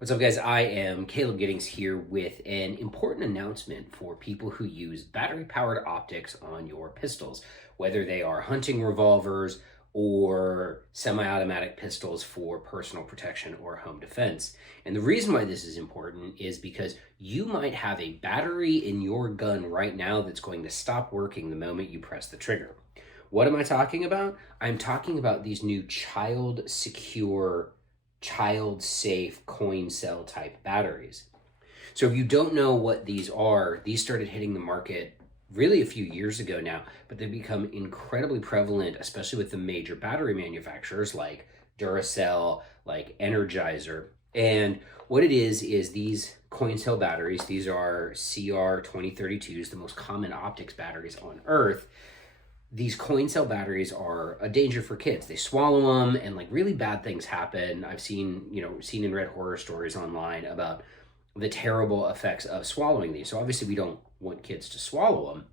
What's up, guys? I am Caleb Giddings here with an important announcement for people who use battery-powered optics on your pistols, whether they are hunting revolvers or semi-automatic pistols for personal protection or home defense. And the reason why this is important is because you might have a battery in your gun right now that's going to stop working the moment you press the trigger. What am I talking about? I'm talking about these new child secure, child safe coin cell type batteries. So if you don't know what these are, these started hitting the market really a few years ago now, but they've become incredibly prevalent, especially with the major battery manufacturers like Duracell, like Energizer. And what it is these coin cell batteries, these are CR2032s, the most common optics batteries on Earth. These coin cell batteries are a danger for kids. They swallow them and like really bad things happen. I've seen and read horror stories online about the terrible effects of swallowing these. So obviously we don't want kids to swallow them.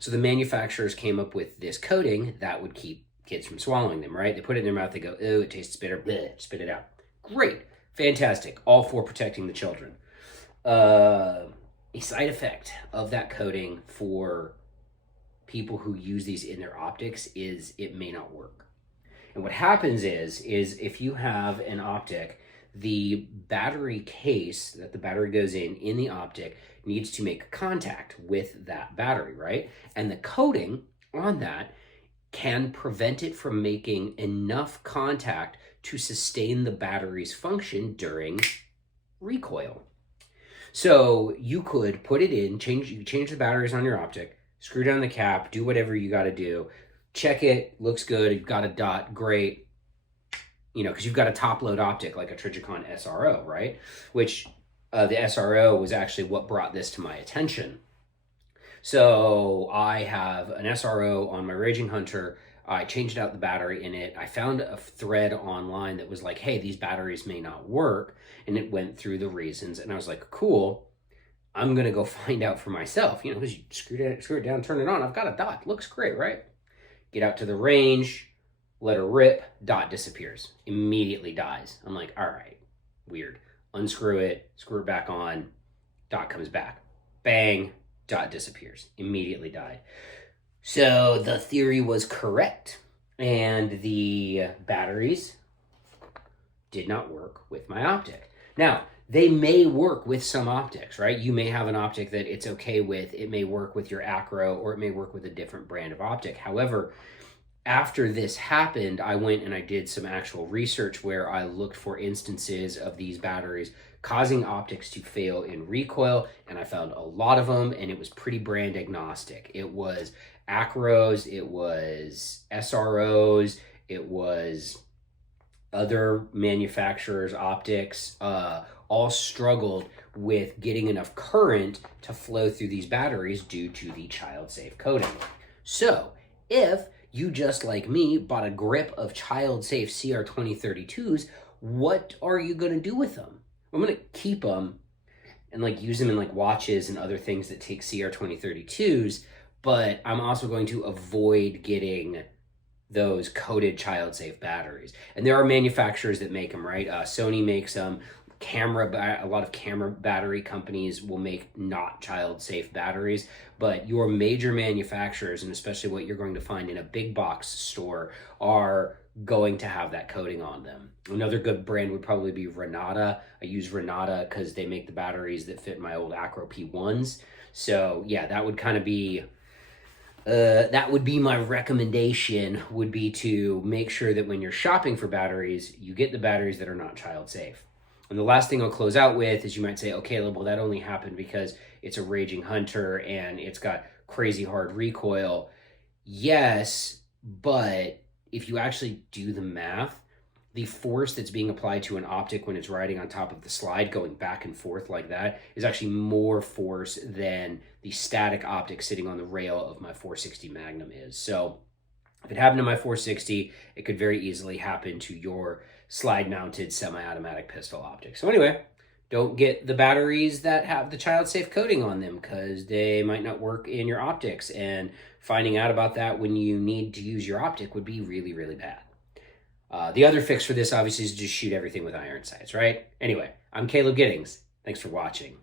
So the manufacturers came up with this coating that would keep kids from swallowing them, right? They put it in their mouth, they go, oh, it tastes bitter, bleh, spit it out. Great, fantastic, all for protecting the children. A side effect of that coating for people who use these in their optics is it may not work. And what happens is if you have an optic, the battery case that the battery goes in the optic needs to make contact with that battery, right? And the coating on that can prevent it from making enough contact to sustain the battery's function during recoil. So you could put it in, change the batteries on your optic, screw down the cap, do whatever you got to do, check it, looks good, you've got a dot, great, because you've got a top load optic like a Trijicon SRO, right? Which the SRO was actually what brought this to my attention. So I have an SRO on my Raging Hunter. I changed out the battery in it. I found a thread online that was like, hey, these batteries may not work. And it went through the reasons. And I was like, cool, I'm going to go find out for myself. Because you screw it down, turn it on. I've got a dot. Looks great, right? Get out to the range, let her rip, dot disappears. Immediately dies. I'm like, all right, weird. Unscrew it, screw it back on, dot comes back. Bang, dot disappears. Immediately died. So the theory was correct. And the batteries did not work with my optic. Now, they may work with some optics, right? You may have an optic that it's okay with. It may work with your Acro, or it may work with a different brand of optic. However, after this happened, I went and I did some actual research where I looked for instances of these batteries causing optics to fail in recoil, and I found a lot of them, and it was pretty brand agnostic. It was Acros, it was SROs, it was other manufacturers' optics, all struggled with getting enough current to flow through these batteries due to the child-safe coating. So, if you, just like me, bought a grip of child-safe CR2032s, what are you going to do with them? I'm going to keep them and use them in watches and other things that take CR2032s, but I'm also going to avoid getting those coated child-safe batteries. And there are manufacturers that make them, right? Sony makes them. A lot of camera battery companies will make not child-safe batteries, but your major manufacturers, and especially what you're going to find in a big box store, are going to have that coating on them. Another good brand would probably be Renata. I use Renata because they make the batteries that fit my old Acro P1s. So yeah, that would kind of be my recommendation, would be to make sure that when you're shopping for batteries, you get the batteries that are not child safe. And the last thing I'll close out with is, you might say, okay, well, that only happened because it's a Raging Hunter and it's got crazy hard recoil. Yes, but if you actually do the math, the force that's being applied to an optic when it's riding on top of the slide, going back and forth like that, is actually more force than the static optic sitting on the rail of my 460 Magnum is. So if it happened to my 460, it could very easily happen to your slide-mounted semi-automatic pistol optic. So anyway, don't get the batteries that have the child-safe coating on them, because they might not work in your optics, and finding out about that when you need to use your optic would be really, really bad. The other fix for this, obviously, is just shoot everything with iron sights, right? Anyway, I'm Caleb Giddings. Thanks for watching.